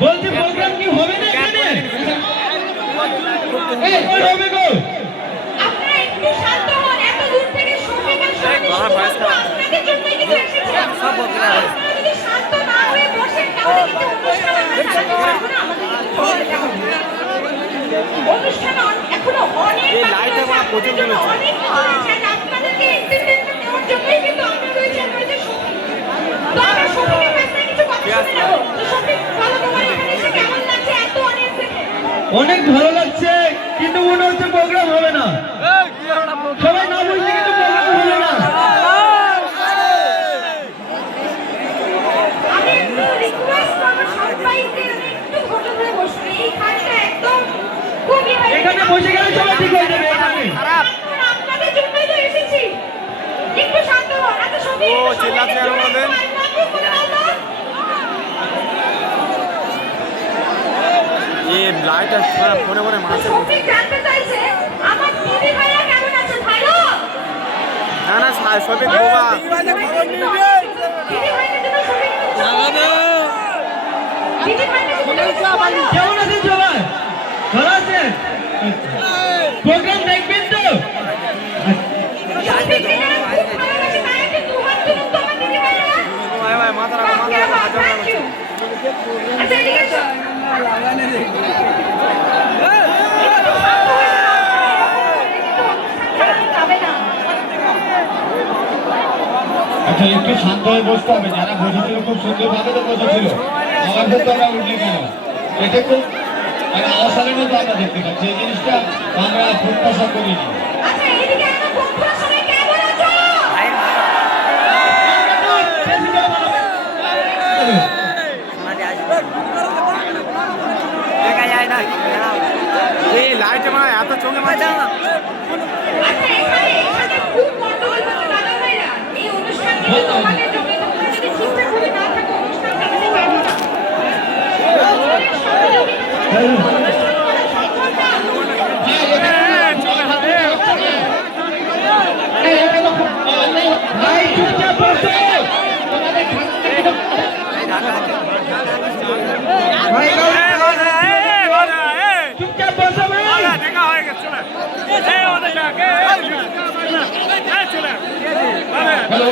বলছি প্রোগ্রাম কি হবে না এখানে? হবে গো। আপনারা একটু শান্ত হন। এত দূর থেকে শফিকের সঙ্গে আপনাদের জন্যই কিন্তু এসেছি। আপনারা যদি শান্ত না হয়ে বসেন তাহলে কিন্তু অনুষ্ঠান আমরা চালাতে পারবো না। আমাদের অনুষ্ঠান এখনো অনেক লাইট আমার পর্যন্ত অনেক রয়েছে। আপনাদেরকে এন্টারটেইনমেন্ট দেওয়ার জন্যই কিন্তু আমরা রয়েছে শফিক। তো আমরা শফিকের কাছ থেকে কিছু কথা শুনে নেব। তো শফিক, ভালো তোমার এখানে এসে কেমন লাগছে? এত অনেক থেকে অনেক ভালো লাগছে, কিন্তু মনে হচ্ছে প্রোগ্রাম হবে না। সবাই না বলছে কিন্তু প্রোগ্রাম হবে না। আমি একটু রিকোয়েস্ট করব সবাইকে একটু ঘটনা ধরে বসবে। এই খাটটা একদম খুবই এখানে বসে গেলে সবাই ঠিক হয়ে যাবে। এখানে আপনাদের জন্যই তো এসেছি। একটু শান্ত হন। আচ্ছা সবাই ও চিল্লাচ্ছে আর বলেন ये लाइट ফোনে ফোনে মারছে। সবাই জানতে চাইছে আমার দিদি ভাইরা কেমন আছে? ভালো না না সবে বাবা দিদি ভাইরা জন্য সবাই লাগানো দিদি ভাইরা কেমন আছেন সবাই? ভালো আছেন? প্রোগ্রাম দেখবেন তো? মাথা রাখো আচ্ছা ঠিক আছে আচ্ছা একটু শান্ত হয়ে বসতে হবে। যারা বসেছিল খুব সুন্দর ভাবে তো বসেছিল, আমাদের তো আমরা উঠলে কেন? এটা খুব মানে অসাধারণ মতো আমরা দেখতে পাচ্ছি। এই জিনিসটা আমরা প্রত্যাশা করিনি। আচ্ছা এইদিকে আমরা বন্ধুরা সবাই কেমন আছো? দেখা যায় না এই লাইট আমার এত চোখে মারছে না। আচ্ছা এখানে খুব গন্ডগোল হচ্ছে দাদা ভাইরা। এই অনুষ্ঠান নিয়ে তোমাদের জন্য তোমরা যদি ঠিকঠাক ভাবে না থাকো অনুষ্ঠান কেমন হবে না? ভাই চুপচাপ বসো। ভাই চুপচাপ বসো ভাই। দেখা হয়ে গেছে না এই ওদের ডাকে চলে হ্যালো